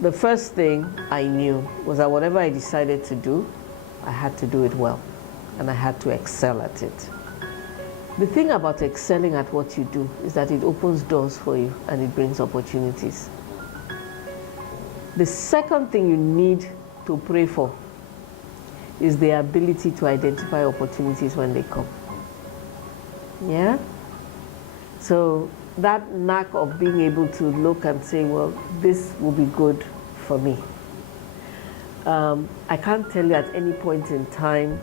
the first thing I knew was that whatever I decided to do, I had to do it well, and I had to excel at it. The thing about excelling at what you do is that it opens doors for you and it brings opportunities. The second thing you need to pray for is the ability to identify opportunities when they come. Yeah? So that knack of being able to look and say, well, this will be good for me. I can't tell you at any point in time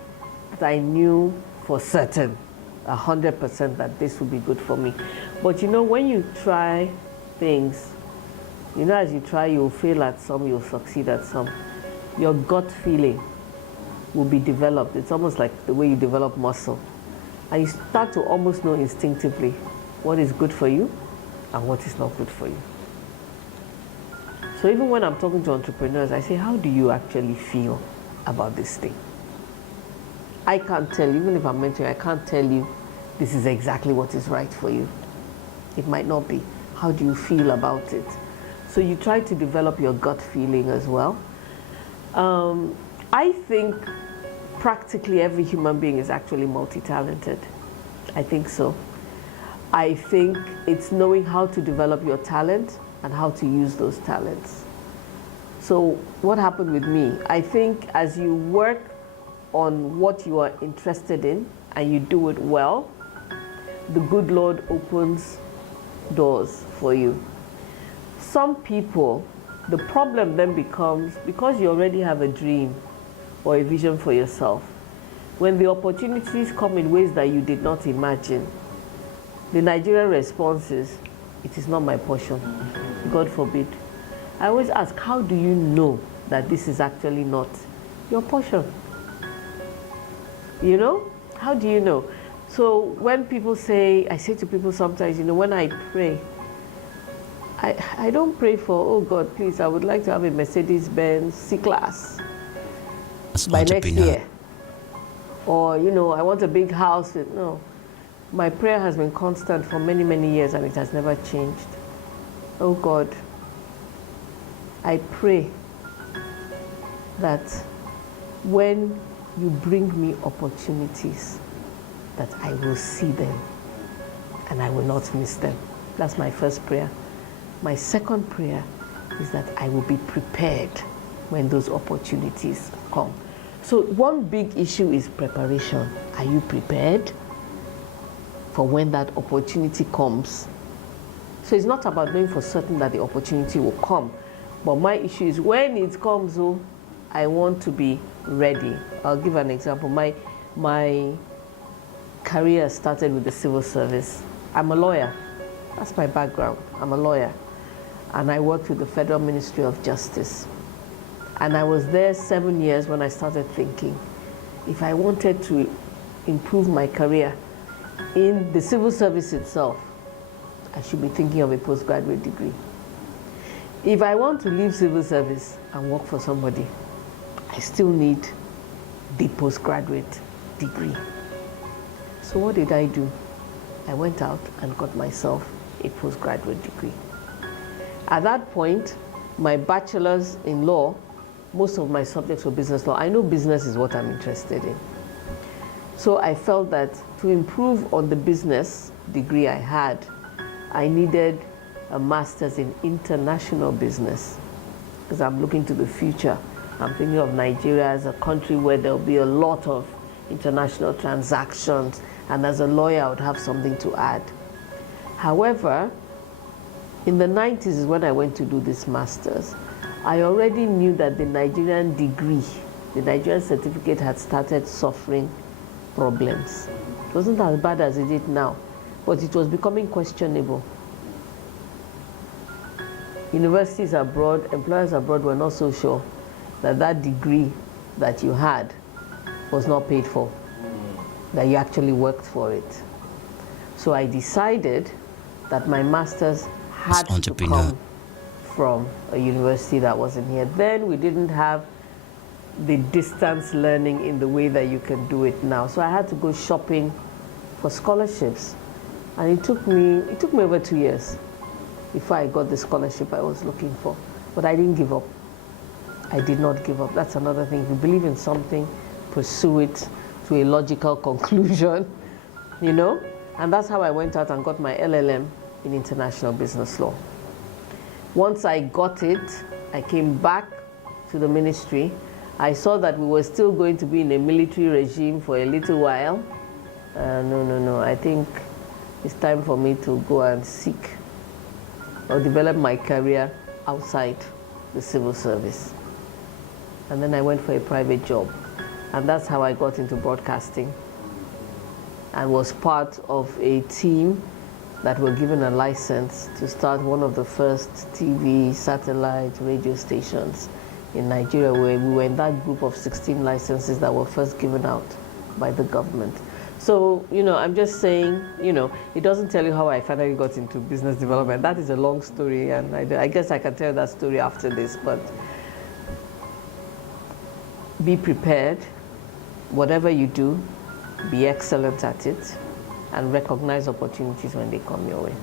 that I knew for certain, 100% that this would be good for me. But you know, when you try things, you know, as you try, you'll fail at some, you'll succeed at some. Your gut feeling will be developed. It's almost like the way you develop muscle. And you start to almost know instinctively what is good for you and what is not good for you. So even when I'm talking to entrepreneurs, I say, how do you actually feel about this thing? I can't tell you, even if I'm mentoring, I can't tell you this is exactly what is right for you. It might not be. How do you feel about it? So you try to develop your gut feeling as well. I think practically every human being is actually multi-talented. I think so. I think it's knowing how to develop your talent and how to use those talents. So what happened with me? I think as you work on what you are interested in and you do it well, the good Lord opens doors for you. Some people, the problem then becomes, because you already have a dream or a vision for yourself, when the opportunities come in ways that you did not imagine, the Nigerian response is, it is not my portion. God forbid. I always ask, how do you know that this is actually not your portion? You know? How do you know? So when people say, I say to people sometimes, you know, when I pray, I don't pray for, oh God, please, I would like to have a Mercedes-Benz C-Class by next year. Or, you know, I want a big house. No. My prayer has been constant for many, many years and it has never changed. Oh God, I pray that when you bring me opportunities, that I will see them and I will not miss them. That's my first prayer. My second prayer is that I will be prepared when those opportunities come. So one big issue is preparation. Are you prepared for when that opportunity comes? So it's not about knowing for certain that the opportunity will come, but my issue is when it comes, oh, I want to be ready. I'll give an example. My career started with the civil service. I'm a lawyer. That's my background. I'm a lawyer. And I worked with the Federal Ministry of Justice. And I was there 7 years when I started thinking, if I wanted to improve my career in the civil service itself, I should be thinking of a postgraduate degree. If I want to leave civil service and work for somebody, I still need the postgraduate degree. So what did I do? I went out and got myself a postgraduate degree. At that point, my bachelor's in law, most of my subjects were business law. I know business is what I'm interested in. So I felt that to improve on the business degree I had, I needed a master's in international business because I'm looking to the future. I'm thinking of Nigeria as a country where there'll be a lot of international transactions, and as a lawyer I would have something to add. However, in the 90s is when I went to do this master's. I already knew that the Nigerian degree, the Nigerian certificate had started suffering problems. It wasn't as bad as it is now, but it was becoming questionable. Universities abroad, employers abroad were not so sure that that degree that you had was not paid for, that you actually worked for it. So I decided that my master's had to come from a university that wasn't here. Then we didn't have the distance learning in the way that you can do it now. So I had to go shopping for scholarships. And it took me over 2 years before I got the scholarship I was looking for. But I didn't give up. I did not give up. That's another thing. If you believe in something, pursue it to a logical conclusion, you know? And that's how I went out and got my LLM in international business law. Once I got it, I came back to the ministry. I saw that we were still going to be in a military regime for a little while. No. I think it's time for me to go and seek or develop my career outside the civil service. And then I went for a private job. And that's how I got into broadcasting and was part of a team that were given a license to start one of the first TV, satellite, radio stations in Nigeria, where we were in that group of 16 licenses that were first given out by the government. So, you know, I'm just saying, you know, it doesn't tell you how I finally got into business development. That is a long story, and I guess I can tell that story after this, but be prepared. Whatever you do, be excellent at it, and recognize opportunities when they come your way.